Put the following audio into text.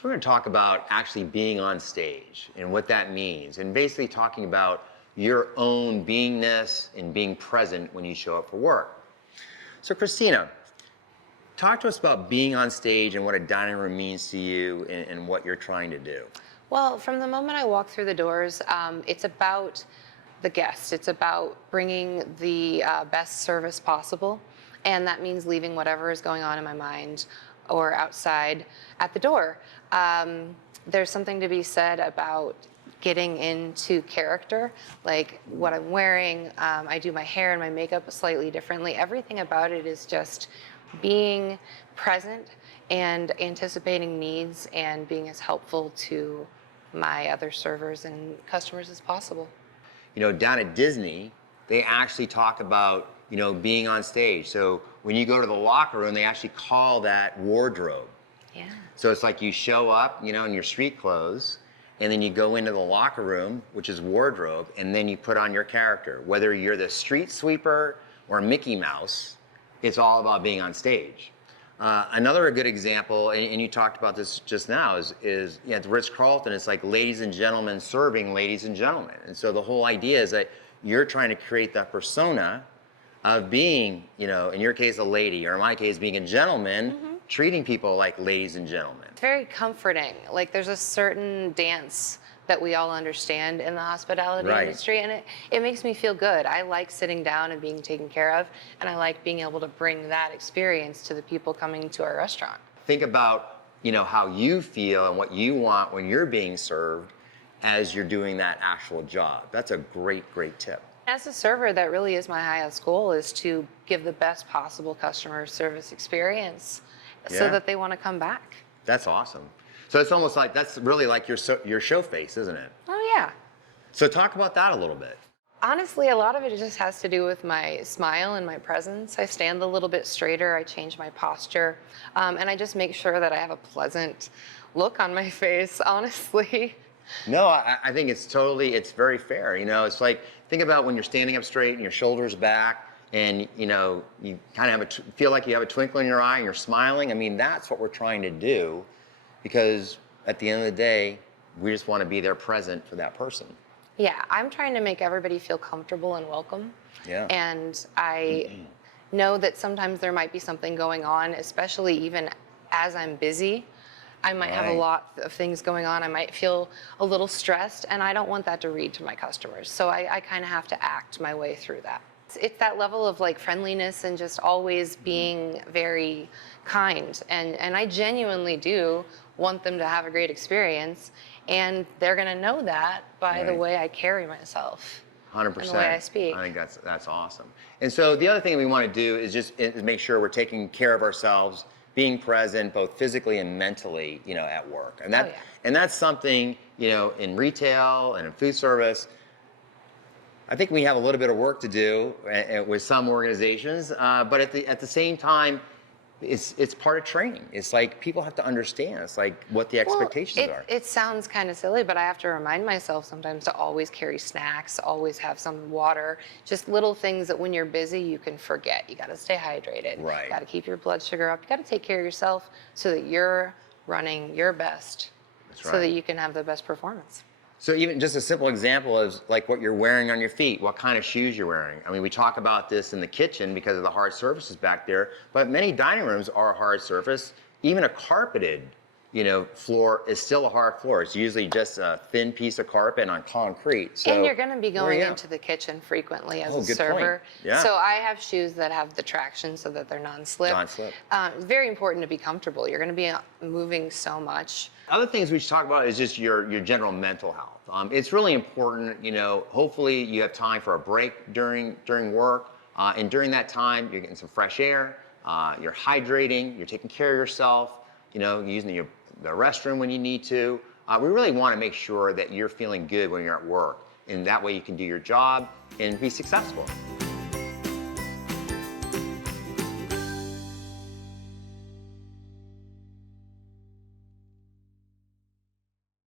So we're going to talk about actually being on stage and what that means, and basically talking about your own beingness and being present when you show up for work. So Christina, talk to us about being on stage and what a dining room means to you and what you're trying to do. Well, from the moment I walk through the doors, it's about the guests. It's about bringing the best service possible. And that means leaving whatever is going on in my mind or outside at the door. There's something to be said about getting into character, like what I'm wearing. I do my hair and my makeup slightly differently. Everything about it is just being present and anticipating needs and being as helpful to my other servers and customers as possible. You know, down at Disney, they actually talk about, being on stage. So when you go to the locker room, they actually call that wardrobe. Yeah. So it's like you show up, in your street clothes, and then you go into the locker room, which is wardrobe, and then you put on your character. Whether you're the street sweeper or Mickey Mouse, it's all about being on stage. Another good example, and you talked about this just now, is at Ritz-Carlton, it's like ladies and gentlemen serving ladies and gentlemen. And so the whole idea is that you're trying to create that persona of being, in your case, a lady, or in my case, being a gentleman, treating people like ladies and gentlemen. It's very comforting. Like there's a certain dance that we all understand in the hospitality industry, and it makes me feel good. I like sitting down and being taken care of, and I like being able to bring that experience to the people coming to our restaurant. Think about, how you feel and what you want when you're being served as you're doing that actual job. That's a great, great tip. As a server, that really is my highest goal, is to give the best possible customer service experience so that they want to come back. That's awesome. So it's almost like, that's really like your show face, isn't it? Oh, yeah. So talk about that a little bit. Honestly, a lot of it just has to do with my smile and my presence. I stand a little bit straighter, I change my posture, and I just make sure that I have a pleasant look on my face, honestly. No, I think it's very fair. It's like, think about when you're standing up straight and your shoulders back, and you kind of feel like you have a twinkle in your eye and you're smiling. I mean, that's what we're trying to do, because at the end of the day, we just want to be there present for that person. Yeah, I'm trying to make everybody feel comfortable and welcome. Yeah. And I know that sometimes there might be something going on, especially even as I'm busy. I might have a lot of things going on. I might feel a little stressed, and I don't want that to read to my customers. So I kind of have to act my way through that. It's that level of like friendliness and just always being very kind. And I genuinely do want them to have a great experience, and they're gonna know that by the way I carry myself. 100%. And the way I speak. I think that's awesome. And so the other thing we want to do is make sure we're taking care of ourselves, being present both physically and mentally, at work. And and that's something, in retail and in food service, I think we have a little bit of work to do with some organizations, but at the same time, it's part of training. It's like people have to understand. It's like what the expectations are. It sounds kind of silly, but I have to remind myself sometimes to always carry snacks, always have some water, just little things that when you're busy, you can forget. You got to stay hydrated. Right. You got to keep your blood sugar up. You got to take care of yourself so that you're running your best. That's so that you can have the best performance. So even just a simple example is like what you're wearing on your feet, what kind of shoes you're wearing. I mean, we talk about this in the kitchen because of the hard surfaces back there, but many dining rooms are a hard surface. Even a carpeted, floor is still a hard floor. It's usually just a thin piece of carpet on concrete. So, and you're going to be going into the kitchen frequently as a server. Point. Yeah. So I have shoes that have the traction so that they're non-slip. Non-slip. It's very important to be comfortable. You're going to be moving so much. Other things we should talk about is just your general mental health. It's really important, hopefully you have time for a break during work. And during that time, you're getting some fresh air, you're hydrating, you're taking care of yourself, using the restroom when you need to. We really want to make sure that you're feeling good when you're at work, and that way you can do your job and be successful.